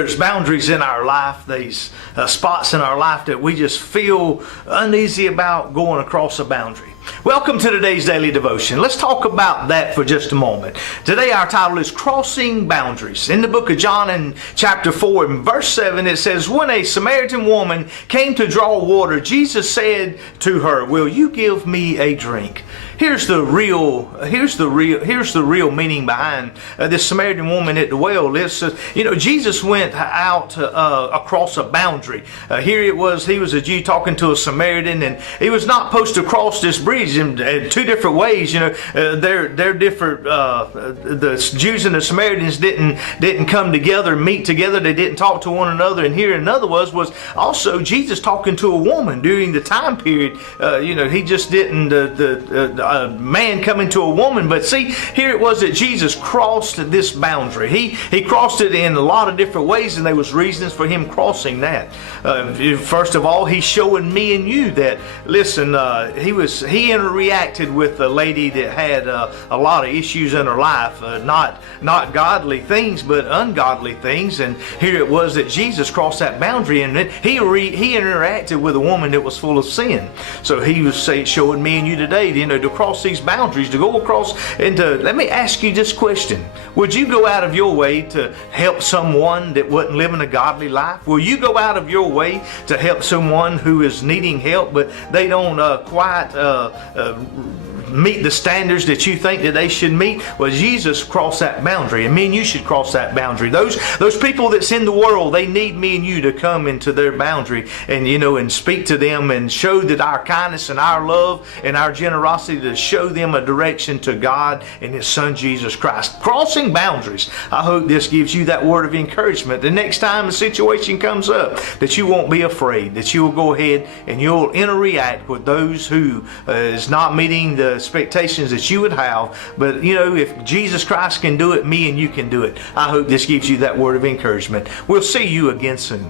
There's boundaries in our life, these spots in our life that we just feel uneasy about going across a boundary. Welcome to today's daily devotion. Let's talk about that for just a moment. Today our title is Crossing Boundaries. In the book of John in chapter 4 and verse 7 it says, "When a Samaritan woman came to draw water, Jesus said to her, 'Will you give me a drink?'" Here's the real meaning behind this Samaritan woman at the well. Jesus went out across a boundary. Here it was, he was a Jew talking to a Samaritan, and he was not supposed to cross this bridge in two different ways. They're different. The Jews and the Samaritans didn't come together, meet together. They didn't talk to one another. And here another was also Jesus talking to a woman during the time period. He just didn't. A man coming to a woman, but see, here it was that Jesus crossed this boundary. He crossed it in a lot of different ways, and there was reasons for him crossing that. First of all, he's showing me and you that, listen, he interacted with a lady that had a lot of issues in her life, not godly things, but ungodly things. And here it was that Jesus crossed that boundary, and he interacted with a woman that was full of sin. So he was showing me and you today, to cross these boundaries, to go across into. Let me ask you this question: would you go out of your way to help someone that wasn't living a godly life? Will you go out of your way to help someone who is needing help, but they don't quite meet the standards that you think that they should meet? Well, Jesus crossed that boundary, and me and you should cross that boundary. Those people that's in the world, they need me and you to come into their boundary and and speak to them and show that our kindness and our love and our generosity, to show them a direction to God and His Son Jesus Christ. Crossing boundaries. I hope this gives you that word of encouragement. The next time a situation comes up, that you won't be afraid, that you will go ahead and you'll interact with those who is not meeting the expectations that you would have. But if Jesus Christ can do it, me and you can do it. I hope this gives you that word of encouragement. We'll see you again soon.